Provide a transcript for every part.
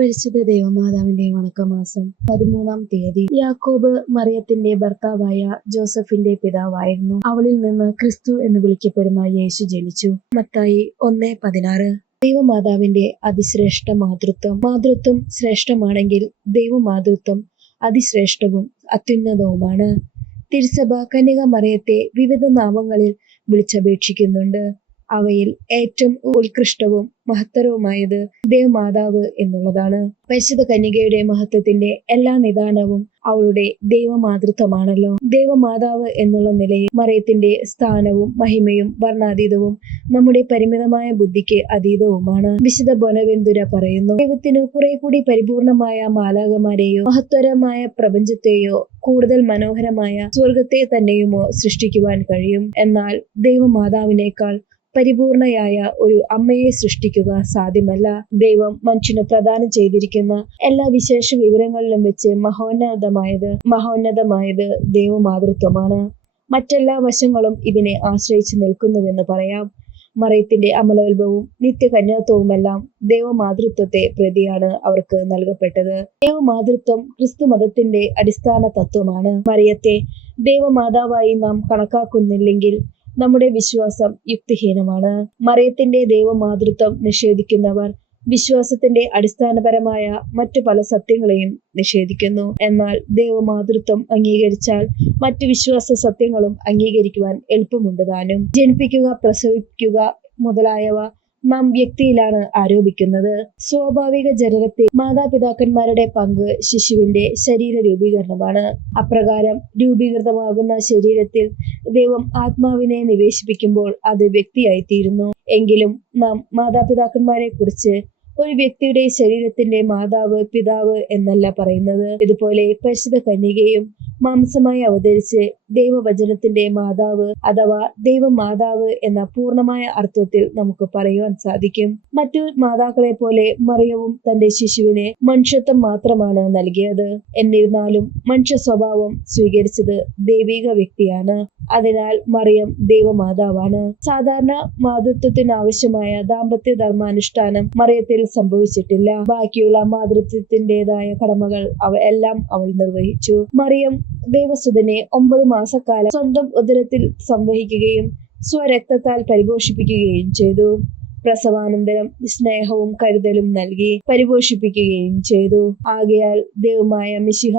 പരിശുദ്ധ ദൈവമാതാവിന്റെ വണക്കമാസം 13-ാം തീയതി. യാക്കോബ് മറിയത്തിന്റെ ഭർത്താവായ ജോസഫിന്റെ പിതാവായിരുന്നു. അവളിൽ നിന്ന് ക്രിസ്തു എന്ന് വിളിക്കപ്പെടുന്ന യേശു ജനിച്ചു. മത്തായി 1:16. ദൈവമാതാവിന്റെ അതിശ്രേഷ്ഠ മാതൃത്വം. മാതൃത്വം ശ്രേഷ്ഠമാണെങ്കിൽ ദൈവമാതൃത്വം അതിശ്രേഷ്ഠവും അത്യുന്നതവുമാണ്. തിരുസഭ കന്യക മറിയത്തെ വിവിധ നാമങ്ങളിൽ വിളിച്ചപേക്ഷിക്കുന്നുണ്ട്. അവയിൽ ഏറ്റവും ഉത്കൃഷ്ടവും മഹത്തരവുമായത് ദൈവമാതാവ് എന്നുള്ളതാണ്. പരിശുദ്ധ കന്യകയുടെ മഹത്വത്തിന്റെ എല്ലാ നിദാനവും അവളുടെ ദൈവമാതൃത്വമാണല്ലോ. ദൈവമാതാവ് എന്നുള്ള നിലയിൽ മറിയത്തിന്റെ സ്ഥാനവും മഹിമയും വർണ്ണാതീതവും നമ്മുടെ പരിമിതമായ ബുദ്ധിക്ക് അതീതവുമാണ്. വിശുദ്ധ ബൊനവെന്തുര പറയുന്നു, ദൈവത്തിനു കുറെ കൂടി പരിപൂർണമായ മാലാഖമാരെയോ മഹത്തരമായ പ്രപഞ്ചത്തെയോ കൂടുതൽ മനോഹരമായ സ്വർഗത്തെ തന്നെയുമോ സൃഷ്ടിക്കുവാൻ കഴിയും. എന്നാൽ ദൈവമാതാവിനേക്കാൾ പരിപൂർണയായ ഒരു അമ്മയെ സൃഷ്ടിക്കുക സാധ്യമല്ല. ദൈവം മനുഷ്യന് പ്രദാനം ചെയ്തിരിക്കുന്ന എല്ലാ വിശേഷ വിവരങ്ങളിലും വെച്ച് മഹോന്നതമായത് ദൈവമാതൃത്വമാണ്. മറ്റെല്ലാ വശങ്ങളും ഇതിനെ ആശ്രയിച്ച് നിൽക്കുന്നുവെന്ന് പറയാം. മറിയത്തിന്റെ അമലോത്ഭവവും നിത്യകന്യാത്വവുമെല്ലാം ദൈവമാതൃത്വത്തെ പ്രതിയാണ് അവർക്ക് നൽകപ്പെട്ടത്. ദൈവമാതൃത്വം ക്രിസ്തു മതത്തിന്റെ അടിസ്ഥാന തത്വമാണ്. മറിയത്തെ ദൈവമാതാവായി നാം കണക്കാക്കുന്നില്ലെങ്കിൽ നമ്മുടെ വിശ്വാസം യുക്തിഹീനമാണ്. മറിയത്തിന്റെ ദൈവമാതൃത്വം നിഷേധിക്കുന്നവർ വിശ്വാസത്തിന്റെ അടിസ്ഥാനപരമായ മറ്റു പല സത്യങ്ങളെയും നിഷേധിക്കുന്നു. എന്നാൽ ദൈവമാതൃത്വം അംഗീകരിച്ചാൽ മറ്റു വിശ്വാസ സത്യങ്ങളും അംഗീകരിക്കുവാൻ എളുപ്പമുണ്ട് താനും. ജനിപ്പിക്കുക, പ്രസവിക്കുക മുതലായവ നാം വ്യക്തിയിലാണ് ആരോപിക്കുന്നത്. സ്വാഭാവിക ജനനത്തിൽ മാതാപിതാക്കന്മാരുടെ പങ്ക് ശിശുവിന്റെ ശരീര രൂപീകരണമാണ്. അപ്രകാരം രൂപീകൃതമാകുന്ന ശരീരത്തിൽ ദൈവം ആത്മാവിനെ നിവേശിപ്പിക്കുമ്പോൾ അത് വ്യക്തിയായിത്തീരുന്നു. എങ്കിലും നാം മാതാപിതാക്കന്മാരെ കുറിച്ച് ഒരു വ്യക്തിയുടെ ശരീരത്തിന്റെ മാതാവ്, പിതാവ് എന്നല്ല പറയുന്നത്. ഇതുപോലെ പരിശുദ്ധ കന്യകയും മാംസമായി അവതരിച്ച് ദൈവവചനത്തിന്റെ മാതാവ് അഥവാ ദൈവമാതാവ് എന്ന പൂർണ്ണമായ അർത്ഥത്തിൽ നമുക്ക് പറയുവാൻ സാധിക്കും. മറ്റു മാതാക്കളെ പോലെ മറിയവും തന്റെ ശിശുവിനെ മനുഷ്യത്വം മാത്രമാണ് നൽകിയത്. എന്നിരുന്നാലും മനുഷ്യ സ്വഭാവം സ്വീകരിച്ചത് ദൈവിക വ്യക്തിയാണ്. അതിനാൽ മറിയം ദൈവമാതാവാണ്. സാധാരണ മാതൃത്വത്തിനാവശ്യമായ ദാമ്പത്യ ധർമാനുഷ്ഠാനം മറിയത്തിൽ സംഭവിച്ചിട്ടില്ല. ബാക്കിയുള്ള മാതൃത്വത്തിൻ്റെതായ കടമകൾ എല്ലാം അവൾ നിർവഹിച്ചു. മറിയം ദൈവസുതനെ 9 മാസക്കാലം സ്വന്തം ഉദരത്തിൽ സംവഹിക്കുകയും സ്വരക്തത്താൽ പരിപോഷിപ്പിക്കുകയും ചെയ്തു. പ്രസവാനന്തരം സ്നേഹവും കരുതലും നൽകി പരിപോഷിപ്പിക്കുകയും ചെയ്തു. ആകയാൽ ദൈവമായ മിശിഹ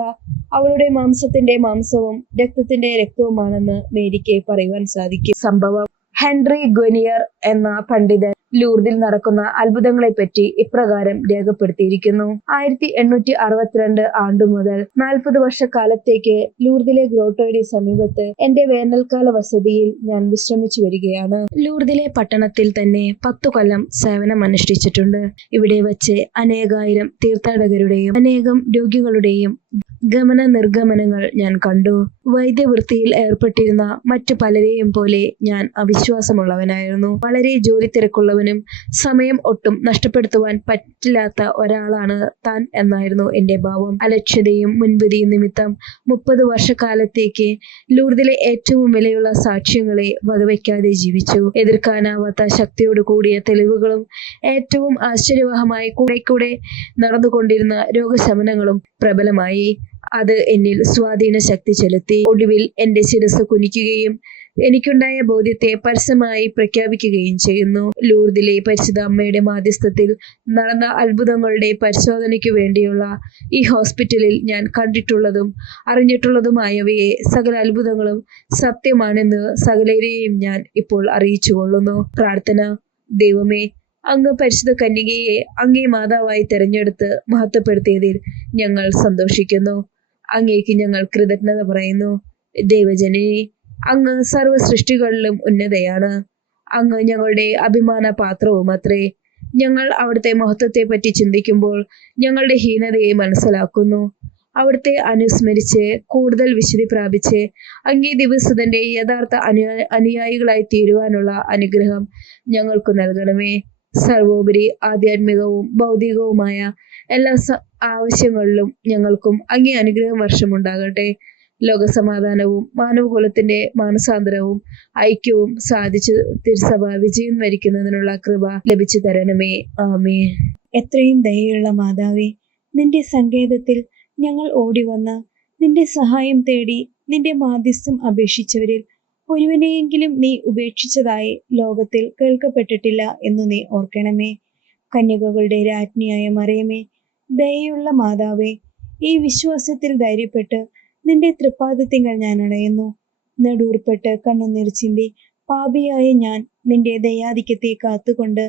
അവളുടെ മാംസത്തിന്റെ മാംസവും രക്തത്തിന്റെ രക്തവുമാണെന്ന് മേരിക്ക് പറയുവാൻ സാധിക്കും. സംഭവം. ഹെൻറി ഗ്വനിയർ എന്ന പണ്ഡിതൻ ലൂർദിൽ നടക്കുന്ന അത്ഭുതങ്ങളെപ്പറ്റി ഇപ്രകാരം രേഖപ്പെടുത്തിയിരിക്കുന്നു. 1862 ആണ്ടു മുതൽ 40 വർഷക്കാലത്തേക്ക് ലൂർദിലെ ഗ്രോട്ടോയുടെ സമീപത്ത് എന്റെ വേനൽക്കാല വസതിയിൽ ഞാൻ വിശ്രമിച്ചു വരികയാണ്. ലൂർദിലെ പട്ടണത്തിൽ തന്നെ 10 കൊല്ലം സേവനമനുഷ്ഠിച്ചിട്ടുണ്ട്. ഇവിടെ വച്ച് അനേകായിരം തീർത്ഥാടകരുടെയും അനേകം രോഗികളുടെയും ഗമന നിർഗമനങ്ങൾ ഞാൻ കണ്ടു. വൈദ്യവൃത്തിയിൽ ഏർപ്പെട്ടിരുന്ന മറ്റു പലരെയും പോലെ ഞാൻ അവിശ്വാസമുള്ളവനായിരുന്നു. വളരെ ജോലി തിരക്കുള്ളവനും സമയം ഒട്ടും നഷ്ടപ്പെടുത്തുവാൻ പറ്റില്ലാത്ത ഒരാളാണ് താൻ എന്നായിരുന്നു എന്റെ ഭാവം. അലക്ഷ്യതയും മുൻവിധിയും നിമിത്തം 30 വർഷക്കാലത്തേക്ക് ലൂർദിലെ ഏറ്റവും വിലയുള്ള സാക്ഷ്യങ്ങളെ വകവയ്ക്കാതെ ജീവിച്ചു. എതിർക്കാനാവാത്ത ശക്തിയോട് കൂടിയ തെളിവുകളും ഏറ്റവും ആശ്ചര്യവഹമായി കൂടെ നടന്നുകൊണ്ടിരുന്ന രോഗശമനങ്ങളും പ്രബലമായി. അത് എന്നിൽ സ്വാധീന ശക്തി ചെലുത്തി. ഒടുവിൽ എന്റെ ശിരസ് കുനിക്കുകയും എനിക്കുണ്ടായ ബോധ്യത്തെ പരസ്യമായി പ്രഖ്യാപിക്കുകയും ചെയ്യുന്നു. ലൂർദിലെ പരിശുദ്ധ അമ്മയുടെ മാധ്യസ്ഥത്തിൽ നടന്ന അത്ഭുതങ്ങളുടെ പരിശോധനയ്ക്കു വേണ്ടിയുള്ള ഈ ഹോസ്പിറ്റലിൽ ഞാൻ കണ്ടിട്ടുള്ളതും അറിഞ്ഞിട്ടുള്ളതുമായവയെ സകല അത്ഭുതങ്ങളും സത്യമാണെന്ന് സകലരെയും ഞാൻ ഇപ്പോൾ അറിയിച്ചുകൊള്ളുന്നു. പ്രാർത്ഥന. ദൈവമേ, അങ്ങ് പരിശുദ്ധ കന്യകയെ അങ്ങേ മാതാവായി തെരഞ്ഞെടുത്ത് മഹത്വപ്പെടുത്തിയതിൽ ഞങ്ങൾ സന്തോഷിക്കുന്നു. അങ്ങേക്ക് ഞങ്ങൾ കൃതജ്ഞത പറയുന്നു. ദൈവജനനി, അങ്ങ് സർവ്വ സൃഷ്ടികളിലും ഉന്നതയാണ്. അങ്ങ് ഞങ്ങളുടെ അഭിമാന പാത്രവുമത്രേ. ഞങ്ങൾ അവിടുത്തെ മഹത്വത്തെ പറ്റി ചിന്തിക്കുമ്പോൾ ഞങ്ങളുടെ ഹീനതയെ മനസ്സിലാക്കുന്നു. അവിടുത്തെ അനുസ്മരിച്ച് കൂടുതൽ വിശുദ്ധി പ്രാപിച്ച് അങ്ങേ ദിവസത്തിന്റെ യഥാർത്ഥ അനുയായികളായി തീരുവാനുള്ള അനുഗ്രഹം ഞങ്ങൾക്ക് നൽകണമേ. സർവോപരി ആധ്യാത്മികവും ഭൗതികവുമായ എല്ലാ ആവശ്യങ്ങളിലും ഞങ്ങൾക്കും അങ്ങേ അനുഗ്രഹം വർഷമുണ്ടാകട്ടെ. ലോകസമാധാനവും മാനവകുലത്തിന്റെ മാനസാന്തരവും ഐക്യവും സാധിച്ചു തിരുസഭ വിജയം വരിക്കുന്നതിനുള്ള കൃപ ലഭിച്ചു തരണമേ. ആമേൻ. എത്രയും ദയയുള്ള മാതാവേ, നിന്റെ സങ്കേതത്തിൽ ഞങ്ങൾ ഓടിവന്ന് നിന്റെ സഹായം തേടി നിന്റെ മാധ്യസ്ഥം അപേക്ഷിച്ചവരിൽ ഒരുവനെയെങ്കിലും നീ ഉപേക്ഷിച്ചതായി ലോകത്തിൽ കേൾക്കപ്പെട്ടിട്ടില്ല എന്നു നീ ഓർക്കണമേ. കന്യകകളുടെ രാജ്ഞിയായ മറിയമേ, ദയയുള്ള മാതാവേ, ഈ വിശ്വാസത്തിൽ ധൈര്യപ്പെട്ട് നിന്റെ തൃപ്പാദത്തിങ്കൽ ഞാൻ അണയുന്നു. നെടൂർപ്പെട്ട് കണ്ണുനീർ ചിന്തി പാപിയായ ഞാൻ നിന്റെ ദയാധിക്യത്തെ കാത്തുകൊണ്ട്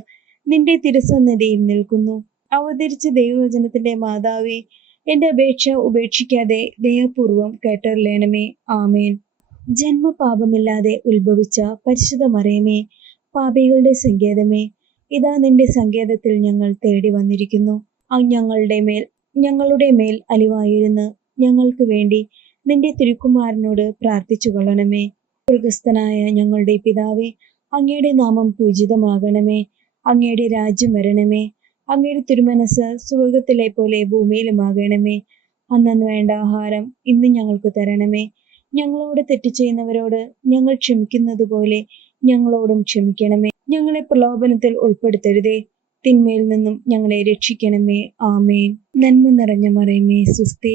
നിന്റെ തിരുസന്നിധിയിൽ നിൽക്കുന്നു. അവതരിച്ച ദൈവവചനത്തിന്റെ മാതാവേ, എന്റെ അപേക്ഷ ഉപേക്ഷിക്കാതെ ദയാപൂർവം കേട്ടറിയണമേ. ആമേൻ. ജന്മപാപമില്ലാതെ ഉത്ഭവിച്ച പരിശുദ്ധ മറിയമേ, പാപികളുടെ സങ്കേതമേ, ഇതാ നിന്റെ സങ്കേതത്തിൽ ഞങ്ങൾ തേടി വന്നിരിക്കുന്നു. ഞങ്ങളുടെ മേൽ അലിവായിരുന്ന് ഞങ്ങൾക്ക് വേണ്ടി നിന്റെ തിരുക്കുമാരനോട് പ്രാർത്ഥിച്ചു കൊള്ളണമേ. സ്വർഗസ്ഥനായ ഞങ്ങളുടെ പിതാവേ, അങ്ങയുടെ നാമം പൂജിതമാകണമേ. അങ്ങയുടെ രാജ്യം വരണമേ. അങ്ങയുടെ തിരുമനസ് സ്വർഗത്തിലെ പോലെ ഭൂമിയിലുമാകണമേ. അന്നന്ന് വേണ്ട ആഹാരം ഇന്ന് ഞങ്ങൾക്ക് തരണമേ. ഞങ്ങളോട് തെറ്റ് ചെയ്യുന്നവരോട് ഞങ്ങൾ ക്ഷമിക്കുന്നത് പോലെ ഞങ്ങളോടും ക്ഷമിക്കണമേ. ഞങ്ങളെ പ്രലോഭനത്തിൽ ഉൾപ്പെടുത്തരുതേ, തിന്മയിൽ നിന്നും ഞങ്ങളെ രക്ഷിക്കണമേ. ആമേൻ. നന്മ നിറഞ്ഞ മറിയമേ, സ്വസ്തി,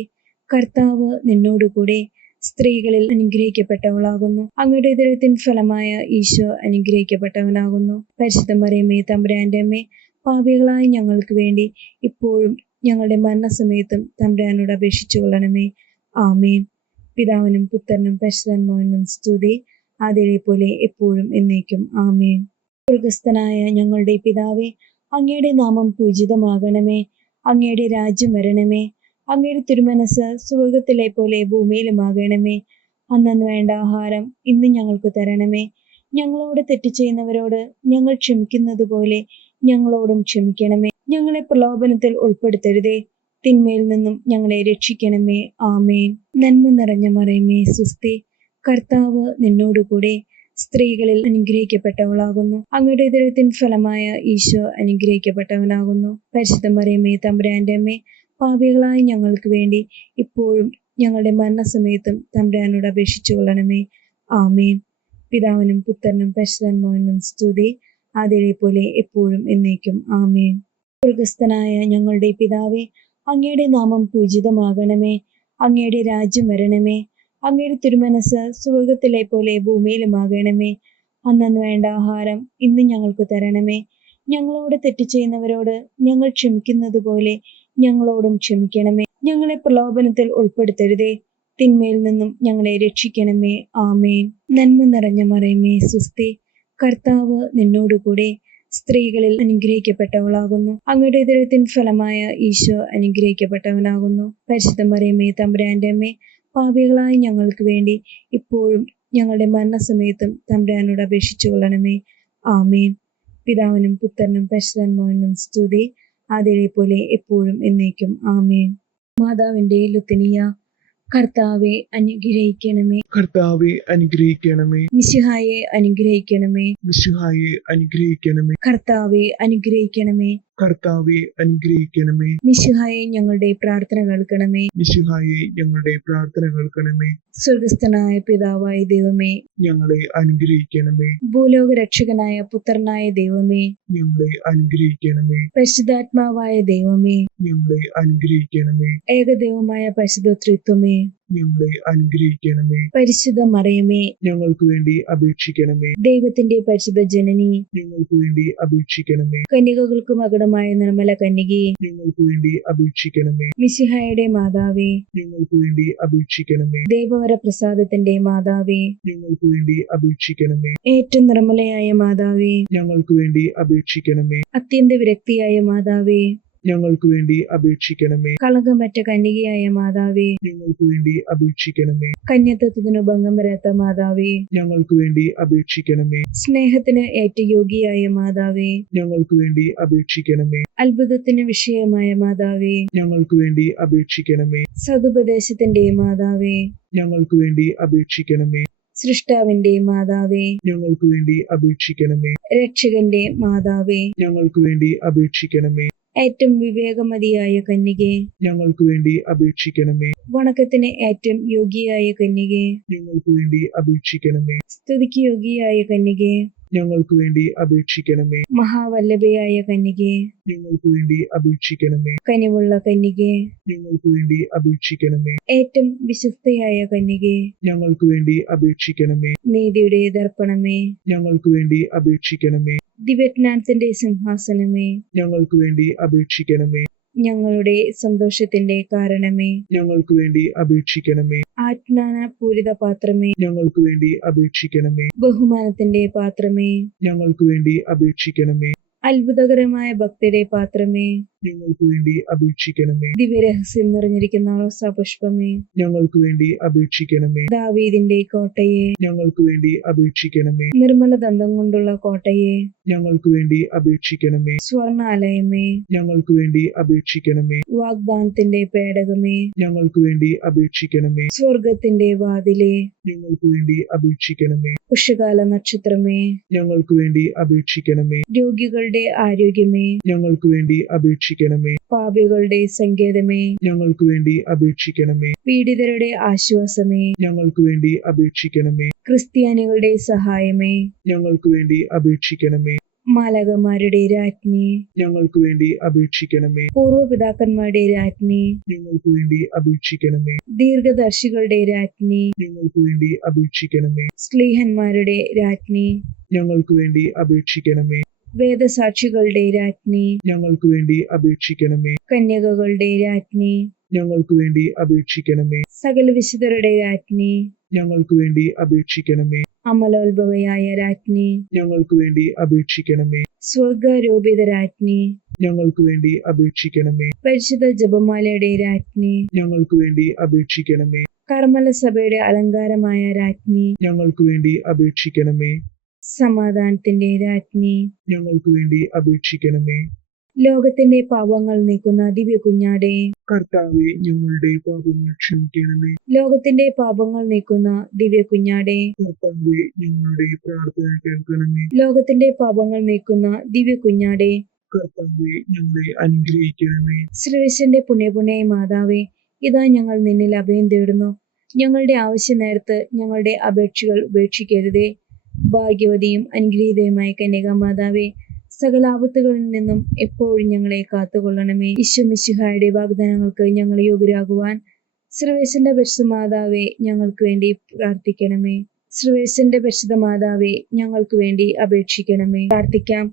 കർത്താവ് നിന്നോടുകൂടെ സ്ത്രീകളിൽ അനുഗ്രഹിക്കപ്പെട്ടവളാകുന്നു. അങ്ങയുടെ ഉദരത്തിൻ ഫലമായ ഈശോ അനുഗ്രഹിക്കപ്പെട്ടവനാകുന്നു. പരിശുദ്ധ മറിയമേ, തമ്പുരാന്റെ അമ്മേ, പാപികളായ ഞങ്ങൾക്ക് വേണ്ടി ഇപ്പോഴും ഞങ്ങളുടെ മരണസമയത്തും തമ്പുരാനോട് അപേക്ഷിച്ചു കൊള്ളണമേ. ആമേൻ. പിതാവിനും പുത്രനും പരിശുദ്ധാത്മാവിനും സ്തുതി, ആദിയിലെ പോലെ എപ്പോഴും എന്നേക്കും. ആമേൻ. സ്വർഗസ്ഥനായ ഞങ്ങളുടെ പിതാവേ, അങ്ങയുടെ നാമം പൂജിതമാകണമേ. അങ്ങയുടെ രാജ്യം വരണമേ. അങ്ങയുടെ തിരുമനസ് സ്വർഗത്തിലെ പോലെ ഭൂമിയിലുമാകണമേ. അന്നന്ന് വേണ്ട ആഹാരം ഇന്ന് ഞങ്ങൾക്ക് തരണമേ. ഞങ്ങളോട് തെറ്റ് ചെയ്യുന്നവരോട് ഞങ്ങൾ ക്ഷമിക്കുന്നത് പോലെ ഞങ്ങളോടും ക്ഷമിക്കണമേ. ഞങ്ങളെ പ്രലോഭനത്തിൽ ഉൾപ്പെടുത്തരുതേ, തിന്മയിൽ നിന്നും ഞങ്ങളെ രക്ഷിക്കണമേ. ആമേൻ. നന്മ നിറഞ്ഞ മറിയമേ, സ്വസ്തി, കർത്താവ് നിന്നോടുകൂടെ സ്ത്രീകളിൽ അനുഗ്രഹിക്കപ്പെട്ടവളാകുന്നു. അങ്ങയുടെ ഉദരത്തിൻ ഫലമായ ഈശോ അനുഗ്രഹിക്കപ്പെട്ടവനാകുന്നു. പരിശുദ്ധ മറിയമേ, തമ്പുരാന്റെ അമ്മേ, പാപികളായ ഞങ്ങൾക്ക് വേണ്ടി ഇപ്പോഴും ഞങ്ങളുടെ മരണസമയത്തും തമ്പുരാനോട് അപേക്ഷിച്ചു കൊള്ളണമേ. ആമേൻ. പിതാവിനും പുത്രനും പരിശുദ്ധാത്മാവിനും സ്തുതി, ആദിയിലെ പോലെ എപ്പോഴും എന്നേക്കും. ആമേൻ. സ്വർഗസ്ഥനായ ഞങ്ങളുടെ പിതാവേ, അങ്ങയുടെ നാമം പൂജിതമാകണമേ. അങ്ങയുടെ രാജ്യം വരണമേ. അങ്ങയുടെ തിരുമനസ് സ്വർഗത്തിലെ പോലെ ഭൂമിയിലുമാകണമേ. അന്നന്ന് വേണ്ട ആഹാരം ഇന്ന് ഞങ്ങൾക്ക് തരണമേ. ഞങ്ങളോട് തെറ്റ് ചെയ്യുന്നവരോട് ഞങ്ങൾ ക്ഷമിക്കുന്നത് പോലെ ഞങ്ങളോടും ക്ഷമിക്കണമേ. ഞങ്ങളെ പ്രലോഭനത്തിൽ ഉൾപ്പെടുത്തരുതേ, തിന്മയിൽ നിന്നും ഞങ്ങളെ രക്ഷിക്കണമേ. ആമേൻ. നന്മ നിറഞ്ഞ മറിയമേ, സ്വസ്തി, കർത്താവ് നിന്നോടുകൂടെ സ്ത്രീകളിൽ അനുഗ്രഹിക്കപ്പെട്ടവളാകുന്നു. അങ്ങയുടെ ഉദരത്തിൻ ഫലമായ ഈശോ അനുഗ്രഹിക്കപ്പെട്ടവനാകുന്നു. പരിശുദ്ധ മറിയമേ, തമ്പുരാന്റെ അമ്മേ, പാപികളായ ഞങ്ങൾക്ക് വേണ്ടി ഇപ്പോഴും ഞങ്ങളുടെ മരണസമയത്തും തമ്പുരാനോട് അപേക്ഷിച്ചു കൊള്ളണമേ. ആമേൻ. പിതാവിനും പുത്രനും പരിശുദ്ധാത്മാവിനും സ്തുതി, ആദിയിലെ പോലെ എപ്പോഴും എന്നേക്കും. ആമേൻ. മാതാവിന്റെ ലുത്തിനിയ. കർത്താവെ അനുഗ്രഹിക്കണമേ. കർത്താവെ അനുഗ്രഹിക്കണമേ. മിശിഹായെ അനുഗ്രഹിക്കണമേ. മിശിഹായെ അനുഗ്രഹിക്കണമേ. കർത്താവെ അനുഗ്രഹിക്കണമേ. കർത്താവെ അനുഗ്രഹിക്കണമേ. മിശിഹായെ ഞങ്ങളുടെ പ്രാർത്ഥന കേൾക്കണമേ. മിശിഹായെ ഞങ്ങളുടെ പ്രാർത്ഥന കേൾക്കണമേ. സ്വർഗസ്ഥനായ പിതാവായ ദൈവമേ, ഞങ്ങളെ അനുഗ്രഹിക്കണമേ. ഭൂലോക രക്ഷകനായ പുത്രനായ ദൈവമേ, ഞങ്ങളെ അനുഗ്രഹിക്കണമേ. പരിശുദ്ധാത്മാവായ ദൈവമേ, ഞങ്ങളെ അനുഗ്രഹിക്കണമേ. ഏകദൈവമായ പരിശുദ്ധ ത്രിത്വമേ, ഞങ്ങളെ അനുഗ്രഹിക്കണമേ. പരിശുദ്ധ മറിയമേ, ഞങ്ങൾക്ക് വേണ്ടി അപേക്ഷിക്കണമേ. ദൈവത്തിന്റെ പരിശുദ്ധ ജനനി, ഞങ്ങൾക്ക് വേണ്ടി അപേക്ഷിക്കണമേ. കന്യകകൾക്ക് മകുടമായ നിർമ്മല കന്യകയെ, ഞങ്ങൾക്ക് വേണ്ടി അപേക്ഷിക്കണമേ. മിശിഹായുടെ മാതാവേ, ഞങ്ങൾക്ക് വേണ്ടി അപേക്ഷിക്കണമേ. ദൈവവര പ്രസാദത്തിന്റെ മാതാവേ, ഞങ്ങൾക്ക് വേണ്ടി അപേക്ഷിക്കണമേ. ഏറ്റവും നിർമ്മലയായ മാതാവേ, ഞങ്ങൾക്ക് വേണ്ടി അപേക്ഷിക്കണമേ. അത്യന്ത വിരക്തിയായ മാതാവേ, ഞങ്ങൾക്ക് വേണ്ടി അപേക്ഷിക്കണമേ. കളങ്കമറ്റ കന്യകയായ മാതാവേ, ഞങ്ങൾക്ക് വേണ്ടി അപേക്ഷിക്കണമേ. കന്യത്വത്തിനു ഭംഗം വരാത്ത മാതാവേ, ഞങ്ങൾക്ക് വേണ്ടി അപേക്ഷിക്കണമേ. സ്നേഹത്തിന് ഏറ്റ യോഗ്യയായ മാതാവേ, ഞങ്ങൾക്ക് വേണ്ടി അപേക്ഷിക്കണമേ. അത്ഭുതത്തിന് വിഷയമായ മാതാവേ, ഞങ്ങൾക്ക് വേണ്ടി അപേക്ഷിക്കണമേ. സതുപദേശത്തിന്റെ മാതാവേ, ഞങ്ങൾക്ക് വേണ്ടി അപേക്ഷിക്കണമേ. സൃഷ്ടാവിന്റെ മാതാവേ, ഞങ്ങൾക്ക് വേണ്ടി അപേക്ഷിക്കണമേ. രക്ഷകന്റെ മാതാവേ, ഞങ്ങൾക്ക് വേണ്ടി അപേക്ഷിക്കണമേ. ഏറ്റവും വിവേകമതിയായ കന്യകെ, ഞങ്ങൾക്ക് വേണ്ടി അപേക്ഷിക്കണമേ. വണക്കത്തിന് ഏറ്റവും യോഗ്യയായ കന്യകെ, ഞങ്ങൾക്ക് വേണ്ടി അപേക്ഷിക്കണമേ. സ്തുതിക്ക് യോഗ്യയായ കന്യകെ, ഞങ്ങൾക്ക് വേണ്ടി അപേക്ഷിക്കണമേ. മഹാവല്ലഭയായ കന്യകെ, ഞങ്ങൾക്ക് വേണ്ടി അപേക്ഷിക്കണമേ. കനിവുള്ള കന്യകെ, ഞങ്ങൾക്ക് വേണ്ടി അപേക്ഷിക്കണമേ. ഏറ്റവും വിശുദ്ധയായ കന്യകെ, ഞങ്ങൾക്ക് വേണ്ടി അപേക്ഷിക്കണമേ. നീതിയുടെ ദർപ്പണമേ, ഞങ്ങൾക്ക് വേണ്ടി അപേക്ഷിക്കണമേ. ദിവ്യജ്ഞാനത്തിന്റെ സിംഹാസനമേ, ഞങ്ങൾക്ക് വേണ്ടി അപേക്ഷിക്കണമേ. ഞങ്ങളുടെ സന്തോഷത്തിന്റെ കാരണമേ, ഞങ്ങൾക്ക് വേണ്ടി അപേക്ഷിക്കണമേ. ആജ്ഞാന പൂരിത പാത്രമേ, ഞങ്ങൾക്ക് വേണ്ടി അപേക്ഷിക്കണമേ. ബഹുമാനത്തിന്റെ പാത്രമേ, ഞങ്ങൾക്ക് വേണ്ടി അപേക്ഷിക്കണമേ. അത്ഭുതകരമായ ഭക്തിയുടെ പാത്രമേ, ഞങ്ങൾക്ക് വേണ്ടി അപേക്ഷിക്കണമേ. ദിവ്യരഹസ്യം നിറഞ്ഞിരിക്കുന്ന റോസാപുഷ്പമേ, ഞങ്ങൾക്ക് വേണ്ടി അപേക്ഷിക്കണമേ. ദാവീദിന്റെ കോട്ടയെ, ഞങ്ങൾക്ക് വേണ്ടി അപേക്ഷിക്കണമേ. നിർമ്മല ദന്തം കൊണ്ടുള്ള കോട്ടയെ, ഞങ്ങൾക്ക് വേണ്ടി അപേക്ഷിക്കണമേ. സ്വർണാലയമേ, ഞങ്ങൾക്ക് വേണ്ടി അപേക്ഷിക്കണമേ. വാഗ്ദാനത്തിന്റെ പേടകമേ, ഞങ്ങൾക്ക് വേണ്ടി അപേക്ഷിക്കണമേ. സ്വർഗത്തിന്റെ വാതിലെ, ഞങ്ങൾക്ക് വേണ്ടി അപേക്ഷിക്കണമേ. ഉഷകാല നക്ഷത്രമേ, ഞങ്ങൾക്ക് വേണ്ടി അപേക്ഷിക്കണമേ. രോഗികളുടെ ആരോഗ്യമേ, ഞങ്ങൾക്ക് വേണ്ടി അപേക്ഷിക്കണമേ. പാപികളുടെ സങ്കേതമേ, ഞങ്ങൾക്ക് വേണ്ടി അപേക്ഷിക്കണമേ. പീഡിതരുടെ ആശ്വാസമേ, ഞങ്ങൾക്ക് വേണ്ടി അപേക്ഷിക്കണമേ. ക്രിസ്ത്യാനികളുടെ സഹായമേ, ഞങ്ങൾക്ക് വേണ്ടി അപേക്ഷിക്കണമേ. മാലാഖമാരുടെ രാജ്ഞി, ഞങ്ങൾക്ക് വേണ്ടി അപേക്ഷിക്കണമേ. പൂർവ്വപിതാക്കന്മാരുടെ രാജ്ഞി, ഞങ്ങൾക്ക് വേണ്ടി അപേക്ഷിക്കണമേ. ദീർഘദർശികളുടെ രാജ്ഞി, ഞങ്ങൾക്ക് വേണ്ടി അപേക്ഷിക്കണമേ. സ്ലീഹന്മാരുടെ രാജ്ഞി, ഞങ്ങൾക്ക് വേണ്ടി അപേക്ഷിക്കണമേ. വേദസാക്ഷികളുടെ രാജ്ഞി, ഞങ്ങൾക്ക് വേണ്ടി അപേക്ഷിക്കണമേ. കന്യകകളുടെ രാജ്ഞി, ഞങ്ങൾക്ക് വേണ്ടി അപേക്ഷിക്കണമേ. സകല വിശുദ്ധരുടെ രാജ്ഞി, ഞങ്ങൾക്ക് വേണ്ടി അപേക്ഷിക്കണമേ. അമലോത്ഭവയായ രാജ്ഞി, ഞങ്ങൾക്ക് വേണ്ടി അപേക്ഷിക്കണമേ. സ്വർഗാരോപിത രാജ്ഞി, ഞങ്ങൾക്ക് വേണ്ടി അപേക്ഷിക്കണമേ. പരിശുദ്ധ ജപമാലയുടെ രാജ്ഞി, ഞങ്ങൾക്ക് വേണ്ടി അപേക്ഷിക്കണമേ. കർമ്മല സഭയുടെ അലങ്കാരമായ രാജ്ഞി, ഞങ്ങൾക്ക് വേണ്ടി അപേക്ഷിക്കണമേ. സമാധാനത്തിന്റെ രാജ്ഞി, ഞങ്ങൾക്ക് വേണ്ടി അപേക്ഷിക്കണമേ. ലോകത്തിന്റെ പാപങ്ങൾ നീക്കുന്ന ദിവ്യ കുഞ്ഞാടേ, കർത്താവെ, ഞങ്ങളുടെ പാപങ്ങൾ ക്ഷമിക്കണമേ. ലോകത്തിന്റെ പാപങ്ങൾ നീക്കുന്ന ദിവ്യ കുഞ്ഞാടേ, കർത്താവെ, ഞങ്ങളുടെ പ്രാർത്ഥന കേൾക്കണമേ. ലോകത്തിന്റെ പാപങ്ങൾ നീക്കുന്ന ദിവ്യ കുഞ്ഞാടേ, കർത്താവെ, ഞങ്ങളെ അനുഗ്രഹിക്കണമേ. ശ്രീവിശന്റെ പുണ്യപുണ്യായ മാതാവേ, ഇതാ ഞങ്ങൾ നിന്നിൽ അഭയം തേടുന്നു. ഞങ്ങളുടെ ആവശ്യ നേരത്ത് ഞങ്ങളുടെ അപേക്ഷകൾ ഉപേക്ഷിക്കരുതേ. ഭാഗ്യവതിയും അനുഗ്രഹീതയുമായ കന്യകാമാതാവേ, സകല ആപത്തുകളിൽ നിന്നും എപ്പോഴും ഞങ്ങളെ കാത്തുകൊള്ളണമേ. ഈശോ മിശിഹായുടെ വാഗ്ദാനങ്ങൾക്ക് ഞങ്ങൾ യോഗ്യരാകുവാൻ സർവേശ്വരന്റെ പരിശുദ്ധ മാതാവേ, ഞങ്ങൾക്ക് വേണ്ടി പ്രാർത്ഥിക്കണമേ. സർവേശ്വരന്റെ പരിശുദ്ധ മാതാവേ, ഞങ്ങൾക്ക് വേണ്ടി അപേക്ഷിക്കണമേ. പ്രാർത്ഥിക്കാം.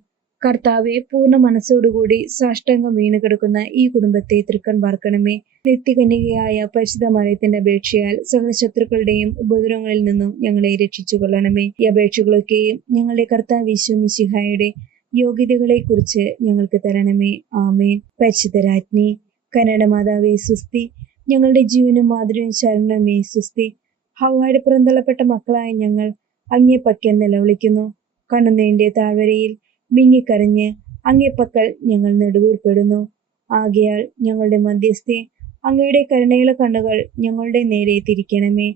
കർത്താവെ, പൂർണ്ണ മനസ്സോടുകൂടി സാഷ്ടാംഗം വീണ് കിടക്കുന്ന ഈ കുടുംബത്തെ തൃക്കൺ പാർക്കണമേ. നിത്യകന്യകയായ പരിശുദ്ധ മറിയത്തിന്റെ അപേക്ഷയാൽ സകല ശത്രുക്കളുടെയും ഉപദ്രവങ്ങളിൽ നിന്നും ഞങ്ങളെ രക്ഷിച്ചു കൊള്ളണമേ. ഈ അപേക്ഷകളൊക്കെയും ഞങ്ങളുടെ കർത്താവ് ഈശോ മിശിഹായുടെ യോഗ്യതകളെ കുറിച്ച് ഞങ്ങൾക്ക് തരണമേ. ആമേൻ. പരിശുദ്ധ രാജ്ഞി, കരുണയുടെ മാതാവേ സുസ്തി. ഞങ്ങളുടെ ജീവനും മാതൃയും ശരണമേ സുസ്തി. ഹവ്വായുടെ പുറന്തള്ളപ്പെട്ട മക്കളായ ഞങ്ങൾ അങ്ങേ പക്കൽ നിലവിളിക്കുന്നു. കണ്ണുനീരിന്റെ താഴ്വരയിൽ വിങ്ങിക്കരഞ്ഞ് അങ്ങേ പക്കൽ ഞങ്ങൾ നെടുവീർപ്പെടുന്നു. ആകയാൽ ഞങ്ങളുടെ മധ്യസ്ഥെ, അങ്ങയുടെ കരുണയുള്ള കണ്ണുകൾ ഞങ്ങളുടെ നേരെ തിരിക്കണമേ.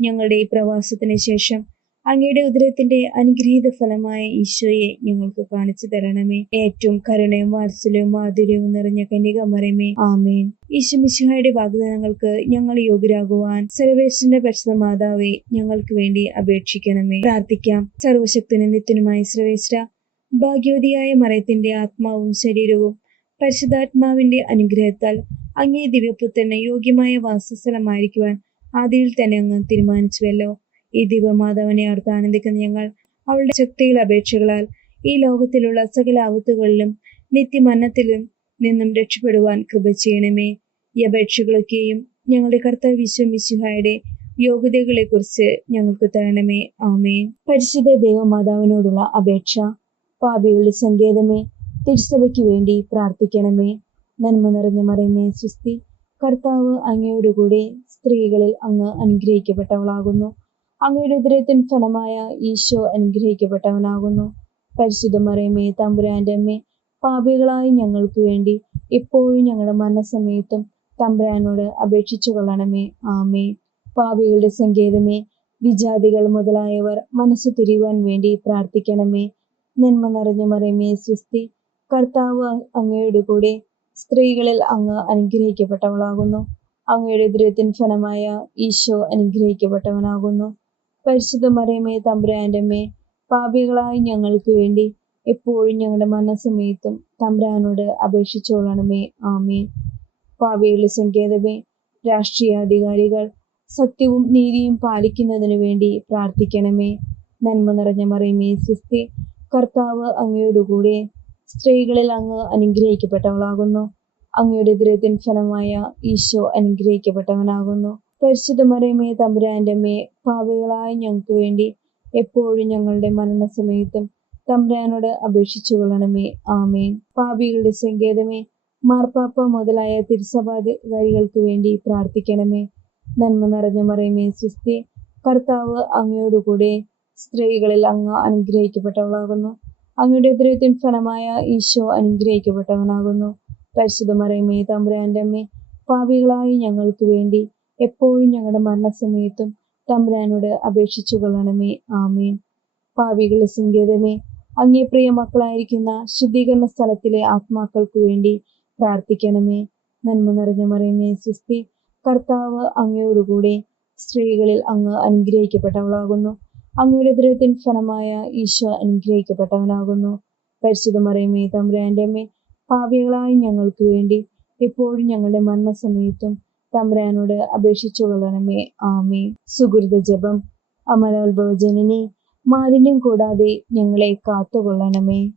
ഞങ്ങളുടെ ഈ പ്രവാസത്തിന് ശേഷം അങ്ങയുടെ ഉദരത്തിന്റെ അനുഗ്രഹീത ഫലമായ ഈശോയെ ഞങ്ങൾക്ക് കാണിച്ചു തരണമേ. ഏറ്റവും കരുണയും വാത്സല്യവും മാധുര്യവും നിറഞ്ഞ കന്യകമറിയമേ, ആമേൻ. ഈശോ മിശിഹായുടെ വാഗ്ദാനങ്ങൾക്ക് ഞങ്ങൾ യോഗ്യരാകുവാൻ സർവേശ്വരന്റെ പരിശുദ്ധ മാതാവേ, ഞങ്ങൾക്ക് വേണ്ടി അപേക്ഷിക്കണമേ. പ്രാർത്ഥിക്കാം. സർവശക്തനും നിത്യനുമായ സർവേശ്വര, ഭാഗ്യവതിയായ മറിയത്തിന്റെ ആത്മാവും ശരീരവും പരിശുദ്ധാത്മാവിന്റെ അനുഗ്രഹത്താൽ അങ്ങേ ദിവ്യപുത്രന് യോഗ്യമായ വാസസ്ഥലമായിരിക്കുവാൻ ആദിയിൽ തന്നെ അങ്ങ് തീരുമാനിച്ചുവല്ലോ. ഈ ദിവ്യമാതാവിനെ ഓർത്ത് ആനന്ദിക്കുന്ന ഞങ്ങൾ അവളുടെ ശക്തിയുള്ള അപേക്ഷകളാൽ ഈ ലോകത്തിലുള്ള സകല ആപത്തുകളിലും നിത്യമരണത്തിലും നിന്നും രക്ഷപ്പെടുവാൻ കൃപ ചെയ്യണമേ. ഈ അപേക്ഷകളൊക്കെയും ഞങ്ങളുടെ കർത്താവ് ഈശോ മിശിഹായുടെ യോഗ്യതകളെ കുറിച്ച് ഞങ്ങൾക്ക് തരണമേ. ആമേൻ. പരിശുദ്ധ ദൈവമാതാവിനോടുള്ള അപേക്ഷ. പാപികളുടെ സങ്കേതമേ, തിരുസഭയ്ക്ക് വേണ്ടി പ്രാർത്ഥിക്കണമേ. നന്മ നിറഞ്ഞ മറിയമേ സുസ്തി. കർത്താവ് അങ്ങയോടുകൂടെ സ്ത്രീകളിൽ അങ്ങ് അനുഗ്രഹിക്കപ്പെട്ടവളാകുന്നു. അങ്ങയുടെ ഉദരത്തിൻ ഫലമായ ഈശോ അനുഗ്രഹിക്കപ്പെട്ടവനാകുന്നു. പരിശുദ്ധ മറിയമേ, തമ്പുരാന്റെ അമ്മേ, പാപികളായ ഞങ്ങൾക്ക് വേണ്ടി എപ്പോഴും ഞങ്ങളുടെ മരണസമയത്തും തമ്പുരാനോട് അപേക്ഷിച്ചു കൊള്ളണമേ. ആമേ. പാപികളുടെ സങ്കേതമേ, വിജാതികൾ മുതലായവർ മനസ്സു തിരിയുവാൻ വേണ്ടി പ്രാർത്ഥിക്കണമേ. നന്മ നിറഞ്ഞ മറിയമേ സുസ്തി. കർത്താവ് അങ്ങയോട് കൂടെ സ്ത്രീകളിൽ അങ്ങ് അനുഗ്രഹിക്കപ്പെട്ടവളാകുന്നു. അങ്ങയുടെ ഉദരത്തിൻ ഫലമായ ഈശോ അനുഗ്രഹിക്കപ്പെട്ടവനാകുന്നു. പരിശുദ്ധ മറിയമേ, തമ്പുരാന്റെ അമ്മേ, പാപികളായ ഞങ്ങൾക്ക് വേണ്ടി എപ്പോഴും ഞങ്ങളുടെ മരണസമയത്തും തമ്പുരാനോട് അപേക്ഷിച്ചുകൊള്ളണമേ. ആമേൻ. പാപികളുടെ സങ്കേതമേ, രാഷ്ട്രീയാധികാരികൾ സത്യവും നീതിയും പാലിക്കുന്നതിനു വേണ്ടി പ്രാർത്ഥിക്കണമേ. നന്മ നിറഞ്ഞ മറിയമേ, സ്വസ്തി, കർത്താവ് അങ്ങയോടുകൂടെ സ്ത്രീകളിൽ അങ്ങ് അനുഗ്രഹിക്കപ്പെട്ടവളാകുന്നു. അങ്ങയുടെ ഉദരത്തിൻ ഫലമായ ഈശോ അനുഗ്രഹിക്കപ്പെട്ടവനാകുന്നു. പരിശുദ്ധ മറിയമേ, തമ്പുരാന്റെ അമ്മേ, പാപികളായ ഞങ്ങൾക്ക് വേണ്ടി എപ്പോഴും ഞങ്ങളുടെ മരണസമയത്തും തമ്പുരാനോട് അപേക്ഷിച്ചുകൊള്ളണമേ. ആമേൻ. പാപികളുടെ സങ്കേതമേ, മാർപ്പാപ്പ മുതലായ തിരുസഭാധികാരികൾക്ക് വേണ്ടി പ്രാർത്ഥിക്കണമേ. നന്മ നിറഞ്ഞ മറിയമേ, സ്വസ്തി, കർത്താവ് അങ്ങയോടുകൂടെ സ്ത്രീകളിൽ അങ്ങ് അനുഗ്രഹിക്കപ്പെട്ടവളാകുന്നു. അങ്ങയുടെ ഉദരത്തിൻ ഫലമായ ഈശോ അനുഗ്രഹിക്കപ്പെട്ടവനാകുന്നു. പരിശുദ്ധ മറിയമേ, തമ്പുരാന്റെ അമ്മേ, പാപികളായ ഞങ്ങൾക്ക് വേണ്ടി എപ്പോഴും ഞങ്ങളുടെ മരണസമയത്തും തമ്പുരാനോട് അപേക്ഷിച്ചുകൊള്ളണമേ. ആമേൻ. പാപികളുടെ സങ്കേതമേ, അങ്ങേ പ്രിയ മക്കളായിരിക്കുന്ന ശുദ്ധീകരണ സ്ഥലത്തിലെ ആത്മാക്കൾക്ക് വേണ്ടി പ്രാർത്ഥിക്കണമേ. നന്മ നിറഞ്ഞ മറിയമേ, സ്വസ്തി, കർത്താവ് അങ്ങയോടുകൂടെ സ്ത്രീകളിൽ അങ്ങ് അനുഗ്രഹിക്കപ്പെട്ടവളാകുന്നു. അങ്ങയുടെ ഉദരത്തിൻ ഫലമായ ഈശോ അനുഗ്രഹിക്കപ്പെട്ടവനാകുന്നു. പരിശുദ്ധ മറിയമേ, തമ്പുരാന്റെ അമ്മേ, പാപികളായ ഞങ്ങൾക്ക് വേണ്ടി എപ്പോഴും ഞങ്ങളുടെ മരണസമയത്തും തമ്പുരാനോട് അപേക്ഷിച്ചുകൊള്ളണമേ. ആമേൻ. സുകൃത ജപം. അമലോത്ഭവ ജനനി, മാലിന്യം കൂടാതെ ഞങ്ങളെ കാത്തുകൊള്ളണമേ.